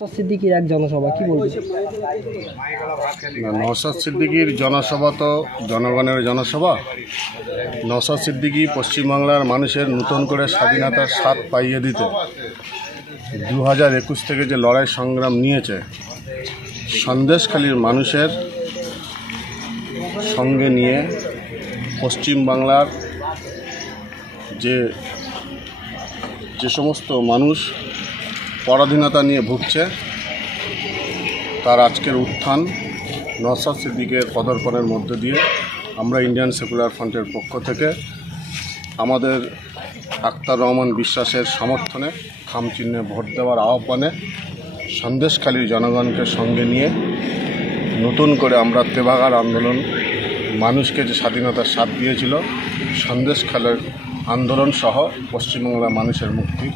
সিদ্দিকীর এক জনসভা কি বলবেন? নওশাদ সিদ্দিকীর জনসভা তো জনগণের জনসভা। নওশাদ সিদ্দিকী পশ্চিমবাংলার মানুষের নতুন করে স্বাধীনতার স্বাদ পাইয়ে দিতে 2021 থেকে যে লড়াই সংগ্রাম নিয়েছে, সন্দেশখালীর মানুষের সঙ্গে নিয়ে পশ্চিমবাংলার যে সমস্ত মানুষ পরাধীনতা নিয়ে ভুগছে, তার আজকের উত্থান নওশাদ সিদ্দিকের পদার্পণের মধ্যে দিয়ে আমরা ইন্ডিয়ান সেকুলার ফ্রন্টের পক্ষ থেকে আমাদের আখতার রহমান বিশ্বাসের সমর্থনে খামচিহ্নে ভোট দেওয়ার আহ্বানে সন্দেশখালীর জনগণকে সঙ্গে নিয়ে নতুন করে আমরা তেভাগার আন্দোলন, মানুষকে যে স্বাধীনতার স্বাদ দিয়েছিল, সন্দেশখালীর আন্দোলন সহ পশ্চিমবাংলার মানুষের মুক্তির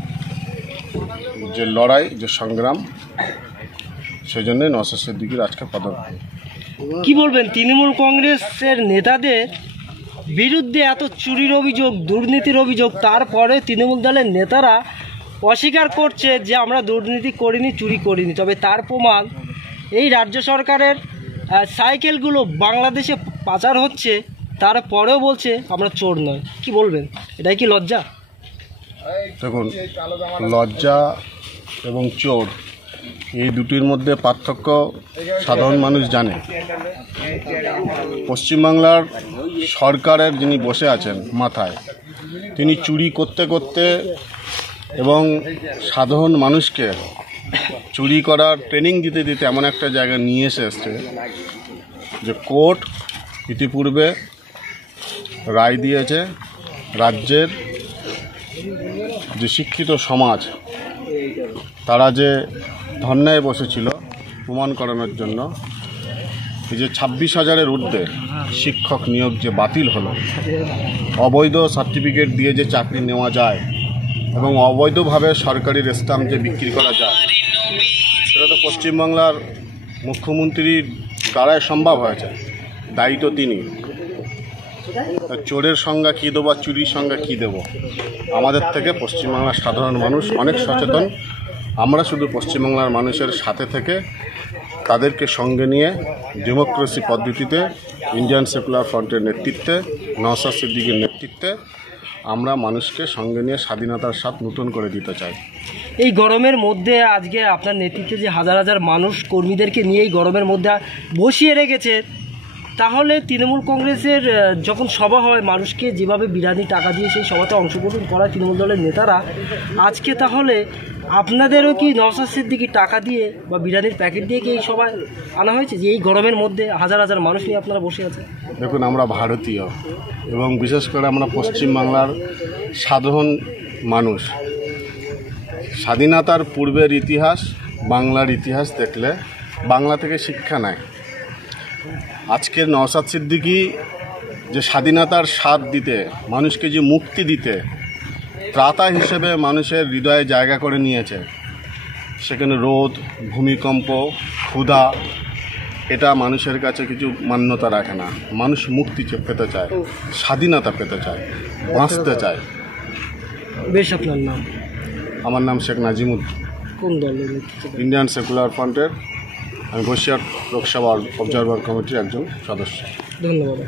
যে লড়াই, যে সংগ্রাম, সেই জন্যে নওশাদ সিদ্দিকীর আজকে পদার্পণ। কি বলবেন তৃণমূল কংগ্রেসের নেতাদের বিরুদ্ধে এত চুরির অভিযোগ, দুর্নীতির অভিযোগ, তারপরে তৃণমূল দলের নেতারা অস্বীকার করছে যে আমরা দুর্নীতি করিনি, চুরি করিনি, তবে তার প্রমাণ এই রাজ্য সরকারের সাইকেলগুলো বাংলাদেশে পাচার হচ্ছে, তারপরেও বলছে আমরা চোর নয়। কি বলবেন, এটাই কি লজ্জা? দেখুন, লজ্জা এবং চোর এই দুটির মধ্যে পার্থক্য সাধারণ মানুষ জানে। পশ্চিমবাংলার সরকারের যিনি বসে আছেন মাথায়, তিনি চুরি করতে করতে এবং সাধারণ মানুষকে চুরি করার ট্রেনিং দিতে দিতে এমন একটা জায়গায় নিয়ে এসেছে যে কোর্ট ইতিপূর্বে রায় দিয়েছে, রাজ্যের যে শিক্ষিত সমাজ তারা যে ধর্নায় বসেছিল প্রমাণ করানোর জন্য, এই যে 26,000-এর ঊর্ধ্বে শিক্ষক নিয়োগ যে বাতিল হলো, অবৈধ সার্টিফিকেট দিয়ে যে চাকরি নেওয়া যায় এবং অবৈধভাবে সরকারি স্ট্যাম্প যে বিক্রি করা যায়, সেটা তো পশ্চিমবাংলার মুখ্যমন্ত্রীর দ্বারাই সম্ভব হয়েছে। দায়ী তো তিনি। চোরের সংজ্ঞা কী দেবো আর চুরির সংজ্ঞা কী দেবো? আমাদের থেকে পশ্চিমবাংলার সাধারণ মানুষ অনেক সচেতন। আমরা শুধু পশ্চিমবাংলার মানুষের সাথে থেকে তাদেরকে সঙ্গে নিয়ে ডেমোক্রেসি পদ্ধতিতে ইন্ডিয়ান সেকুলার ফ্রন্টের নেতৃত্বে, নওশাদ সিদ্দিকীর নেতৃত্বে আমরা মানুষকে সঙ্গে নিয়ে স্বাধীনতার স্বাদ নতুন করে দিতে চাই। এই গরমের মধ্যে আজকে আপনার নেতৃত্বে যে হাজার হাজার মানুষ কর্মীদেরকে নিয়ে এই গরমের মধ্যে বসিয়ে রেখেছে, তাহলে তৃণমূল কংগ্রেসের যখন সভা হয়, মানুষকে যেভাবে বিরানি টাকা দিয়ে সেই সভাতে অংশগ্রহণ করা তৃণমূল দলের নেতারা, আজকে তাহলে আপনাদেরও কি নওশাদ সিদ্দিকী টাকা দিয়ে বা বিরিয়ানির প্যাকেট দিয়ে কি এই সভায় আনা হয়েছে যে এই গরমের মধ্যে হাজার হাজার মানুষ নিয়ে আপনারা বসে আছেন? দেখুন, আমরা ভারতীয় এবং বিশেষ করে আমরা পশ্চিমবাংলার সাধারণ মানুষ। স্বাধীনতার পূর্বের ইতিহাস, বাংলার ইতিহাস দেখলে বাংলা থেকে শিক্ষা নেয়। আজকের নওশাদ সিদ্দিকী যে স্বাধীনতার স্বাদ দিতে, মানুষকে যে মুক্তি দিতে ত্রাতা হিসেবে মানুষের হৃদয়ে জায়গা করে নিয়েছে, সেখানে রোদ, ভূমিকম্প, ক্ষুধা এটা মানুষের কাছে কিছু মান্যতা রাখে না। মানুষ মুক্তি পেতে চায়, স্বাধীনতা পেতে চায়, বাঁচতে চায়। বেশ, আপনার নাম? আমার নাম শেখ নাজিমুদ্দিন। কোন দলের? ইন্ডিয়ান সেকুলার ফ্রন্টের, আমি বসিরহাট লোকসভা অবজারভার কমিটির একজন সদস্য। ধন্যবাদ।